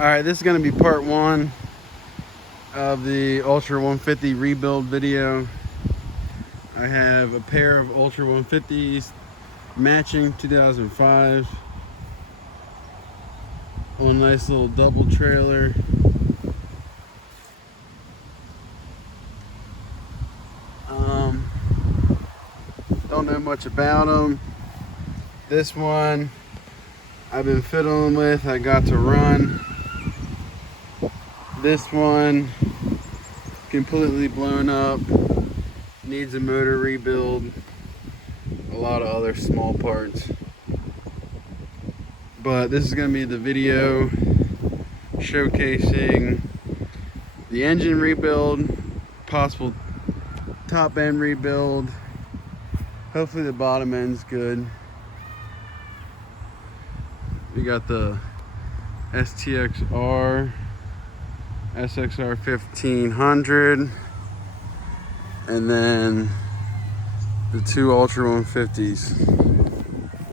Alright, this is going to be part one of the Ultra 150 rebuild video. I have a pair of Ultra 150s matching 2005 on a nice little double trailer. Don't know much about them. This one I've been fiddling with, I got to run. This one completely blown up, needs a motor rebuild, a lot of other small parts. But this is going to be the video showcasing the engine rebuild, possible top end rebuild. Hopefully the bottom end's good. We got the SXR 1500, and then the two Ultra 150s.